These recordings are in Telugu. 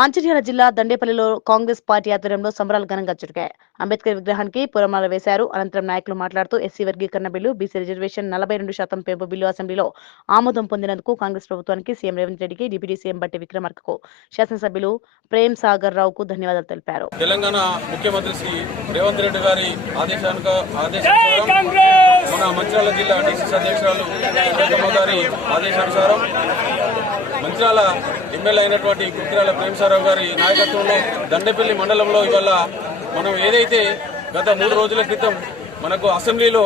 మంచిర్యాల జిల్లా దండేపల్లిలో కాంగ్రెస్ పార్టీ ఆధ్వర్యంలో సంబరాలు ఘనంగా జరిగాయి. అంబేద్కర్ విగ్రహానికి పూలమాల వేశారు. అనంతరం నాయకులు మాట్లాడుతూ ఎస్సీ వర్గీకరణ బిల్లు బీసీ రిజర్వేషన్ నలభై రెండు శాతం పెంపు బిల్లు అసెంబ్లీలో ఆమోదం పొందినందుకు కాంగ్రెస్ ప్రభుత్వానికి సీఎం రేవంత్ రెడ్డికి డిప్యూటీ సీఎం బట్టి విక్రమార్కకు శాసనసభ్యులు ప్రేమ్ సాగర్ రావుకు ధన్యవాదాలు తెలిపారు. తెలంగాణ ముఖ్యమంత్రి శ్రీ రేవంత్ రెడ్డి గారి మన మంచిర్యాల జిల్లా డిసిసి అధ్యక్షురాలు గారి ఆదేశానుసారం మంచిర్యాల ఎమ్మెల్యే అయినటువంటి కుక్కిరాల ప్రేమసారావు గారి నాయకత్వంలో దండపల్లి మండలంలో ఇవాళ మనం ఏదైతే గత మూడు రోజుల క్రితం మనకు అసెంబ్లీలో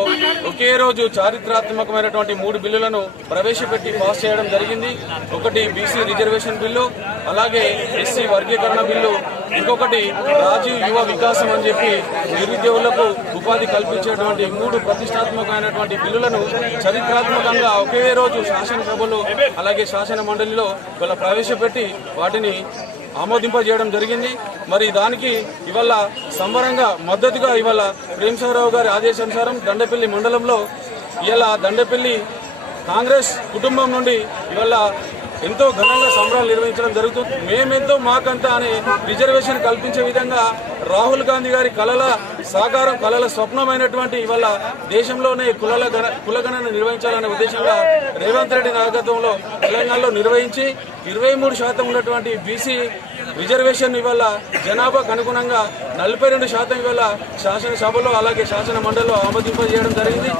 ఒకే రోజు చారిత్రాత్మకమైనటువంటి మూడు బిల్లులను ప్రవేశపెట్టి పాస్ చేయడం జరిగింది. ఒకటి బీసీ రిజర్వేషన్ బిల్లు అలాగే ఎస్సీ వర్గీకరణ బిల్లు ఇంకొకటి రాజీవ్ యువ వికాసం అని చెప్పి నిరుద్యోగులకు ఉపాధి కల్పించేటువంటి మూడు ప్రతిష్టాత్మకమైనటువంటి బిల్లులను చరిత్రాత్మకంగా ఒకే రోజు శాసనసభలో అలాగే శాసన మండలిలో వాళ్ళ ప్రవేశపెట్టి వాటిని ఆమోదింపజేయడం జరిగింది. మరి దానికి ఇవాళ సంబరంగా మద్దతుగా ఇవాళ ప్రేమసారావు గారి ఆదేశానుసారం దండపల్లి మండలంలో ఇవాళ దండపల్లి కాంగ్రెస్ కుటుంబం నుండి ఇవాళ ఎంతో ఘనంగా సంబరాలు నిర్వహించడం జరుగుతుంది మేమెంతో మాకంతా అనే రిజర్వేషన్ కల్పించే విధంగా రాహుల్ గాంధీ గారి కళల సాకారం కళల స్వప్నమైనటువంటి ఇవాళ దేశంలోనే కులల గణ కులగణన నిర్వహించాలనే ఉద్దేశంగా రేవంత్ రెడ్డి నాయకత్వంలో తెలంగాణలో నిర్వహించి ఇరవై మూడు శాతం ఉన్నటువంటి బీసీ రిజర్వేషన్ ఇవాళ జనాభాకు అనుగుణంగా నలభై రెండు శాతం ఇవాళ శాసనసభలో అలాగే శాసన మండలిలో ఆమోదింపజేయడం జరిగింది.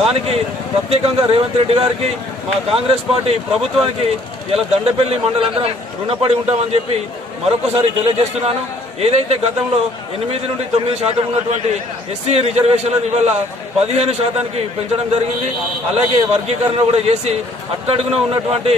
దానికి ప్రత్యేకంగా రేవంత్ రెడ్డి గారికి మా కాంగ్రెస్ పార్టీ ప్రభుత్వానికి ఇలా దండపల్లి మండలందరం రుణపడి ఉంటామని చెప్పి మరొకసారి తెలియజేస్తున్నాను. ఏదైతే గతంలో ఎనిమిది నుండి తొమ్మిది శాతం ఉన్నటువంటి ఎస్సీ రిజర్వేషన్లను ఇవాళ పదిహేను శాతానికి పెంచడం జరిగింది. అలాగే వర్గీకరణ కూడా చేసి అట్టడుగున ఉన్నటువంటి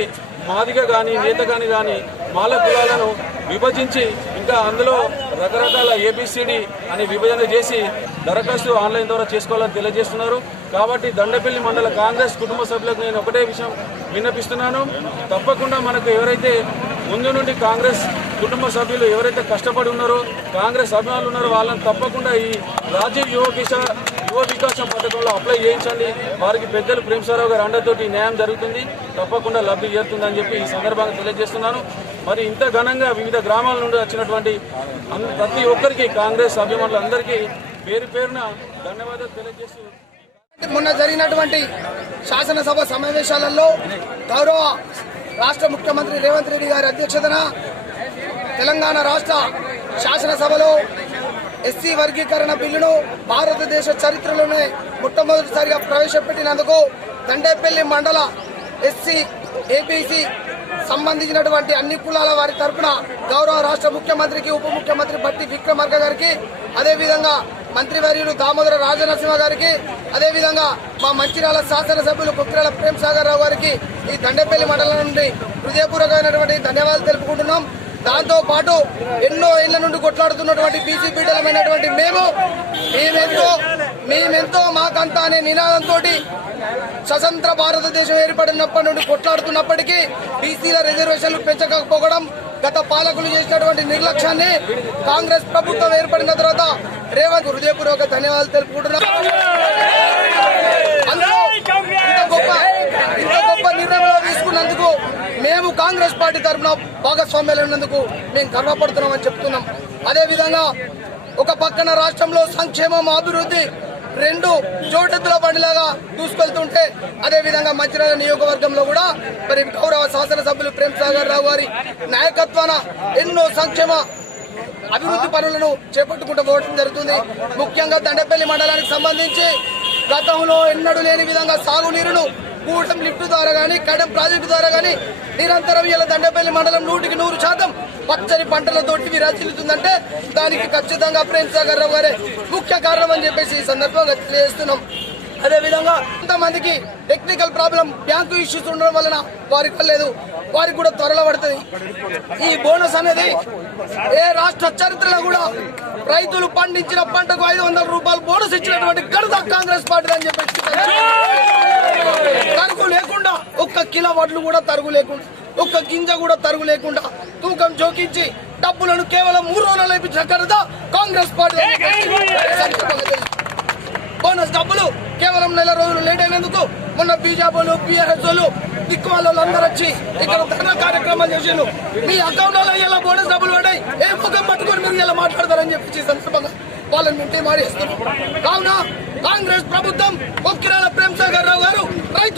మాదిగ కానీ నేత కానీ కానీ మాల కులాలను విభజించి ఇంకా అందులో రకరకాల ఏబిసిడి అని విభజన చేసి దరఖాస్తు ఆన్లైన్ ద్వారా చేసుకోవాలని తెలియజేస్తున్నారు. కాబట్టి దండపల్లి మండల కాంగ్రెస్ కుటుంబ సభ్యులకు నేను ఒకటే విషయం విన్నపిస్తున్నాను. తప్పకుండా మనకు ఎవరైతే ముందు నుండి కాంగ్రెస్ కుటుంబ సభ్యులు ఎవరైతే కష్టపడి ఉన్నారో కాంగ్రెస్ అభిమానులు ఉన్నారో వాళ్ళని తప్పకుండా ఈ రాజీవ్ యువ యువ వికాసం పథకంలో అప్లై చేయించండి. వారికి పెద్దలు ప్రేమసారావు గారు అండతోటి న్యాయం జరుగుతుంది. తప్పకుండా లబ్ధి చేరుతుందని చెప్పి ఈ సందర్భంగా తెలియజేస్తున్నాను. మరి ఇంత ఘనంగా వివిధ గ్రామాల నుండి వచ్చినటువంటి ప్రతి ఒక్కరికి కాంగ్రెస్ అభిమానులందరికీ పేరు పేరున ధన్యవాదాలు తెలియజేస్తూ మొన్న జరిగినటువంటి శాసనసభ సమావేశాలలో గౌరవ రాష్ట్ర ముఖ్యమంత్రి రేవంత్ రెడ్డి గారి అధ్యక్షతన తెలంగాణ రాష్ట్ర శాసనసభలో ఎస్సీ వర్గీకరణ బిల్లును భారతదేశ చరిత్రలోనే మొట్టమొదటిసారిగా ప్రవేశపెట్టినందుకు దండేపల్లి మండల ఎస్సీ ఏబీసీ సంబంధించినటువంటి అన్ని కులాల వారి తరఫున గౌరవ రాష్ట్ర ముఖ్యమంత్రికి ఉప ముఖ్యమంత్రి బట్టి విక్రమార్క గారికి అదేవిధంగా మంత్రివర్యులు దామోదర రాజనరసింహ గారికి అదేవిధంగా మా మంచిర్యాల శాసనసభ్యులు కుక్కిరాల ప్రేమ్ సాగర్ రావు గారికి ఈ దండేపల్లి మండలం నుండి హృదయపూర్వకమైనటువంటి ధన్యవాదాలు తెలుపుకుంటున్నాం. దాంతోపాటు ఎన్నో ఏళ్ళ నుండి కొట్లాడుతున్నటువంటి బీసీ బిడ్డలమైనటువంటి మేము మేమెంతో మేమెంతో మాకంతా అనే నినాదంతో స్వతంత్ర భారతదేశం ఏర్పడినప్పటి నుండి కొట్లాడుతున్నప్పటికీ బీసీల రిజర్వేషన్లు పెంచకపోవడం గత పాలకులు చేసినటువంటి నిర్లక్ష్యాన్ని కాంగ్రెస్ ప్రభుత్వం ఏర్పడిన తర్వాత రేవంత్ హృదయపూర్వక ధన్యవాదాలు తెలుపుకుంటున్నాం అందులో ఇంత గొప్ప ఇంత గొప్ప నిర్ణయం తీసుకున్నందుకు మేము కాంగ్రెస్ పార్టీ తరఫున భాగస్వామ్యాలు ఉన్నందుకు మేము గర్వపడుతున్నామని చెప్తున్నాం. అదేవిధంగా ఒక పక్కన రాష్ట్రంలో సంక్షేమం అభివృద్ధి రెండు జోడెద్దుల బండిలాగా దూసుకెళ్తుంటే అదేవిధంగా మంచిర్యాల నియోజకవర్గంలో కూడా మరి గౌరవ శాసనసభ్యులు ప్రేమ్ సాగర్ రావు గారి నాయకత్వాన ఎన్నో సంక్షేమ అభివృద్ధి పనులను చేపట్టుకుంటూ పోవడం జరుగుతుంది. ముఖ్యంగా దండపల్లి మండలానికి సంబంధించి గతంలో ఎన్నడూ లేని విధంగా సాగునీరును కూడం లిఫ్ట్ ద్వారా కానీ కడెం ప్రాజెక్టు ద్వారా కానీ నిరంతరం ఇలా దండపల్లి మండలం నూటికి నూరు శాతం పచ్చని పంటలతోటి విరాచిల్లుతుందంటే దానికి ఖచ్చితంగా ప్రేమ్ సాగర్ రావు గారే ముఖ్య కారణం అని చెప్పేసి ఈ సందర్భంగా తెలియజేస్తున్నాం. అదే విధంగా కొంతమందికి టెక్నికల్ ప్రాబ్లం బ్యాంకు ఇష్యూస్ ఉండడం వలన వారికి లేదు. వారికి కూడా త్వరలో పడుతుంది. ఈ బోనస్ అనేది ఏ రాష్ట్ర చరిత్రలో కూడా రైతులు పండించిన పంటకు ఐదు వందల రూపాయలు బోనస్ ఇచ్చినటువంటి ఘనత కాంగ్రెస్ పార్టీ అని చెప్పి తరుగు లేకుండా ఒక్క కిలో వడ్లు కూడా తరుగు లేకుండా ఒక్క గింజ కూడా తరుగు లేకుండా తూకం జోకించి డబ్బులను కేవలం మూడు రోజులు ఇప్పించిన ఘనత కాంగ్రెస్ పార్టీ అని చెప్పేసి ఈ సందర్భంగా తెలుసు. బోనస్ డబ్బులు కేవలం నెల రోజులు లేట్ అయినందుకు మొన్న బీజాబులు పిఆర్ఎస్ దిక్కు వాళ్ళు అందరూ వచ్చి ఇక్కడ ధర్నా కార్యక్రమాలు చేసిండు మీ అకౌంట్లో ఇలా బోనస్ డబ్బులు పడ్డాయి. ఏ ముఖం పట్టుకొని మీరు ఇలా మాట్లాడతారని చెప్పి సందర్భంగా వాళ్ళని మేము డిమాండ్ కావున కాంగ్రెస్ ప్రభుత్వం ఒక్కిరాల ప్రేమ్ సాగర్ రావు గారు రైతు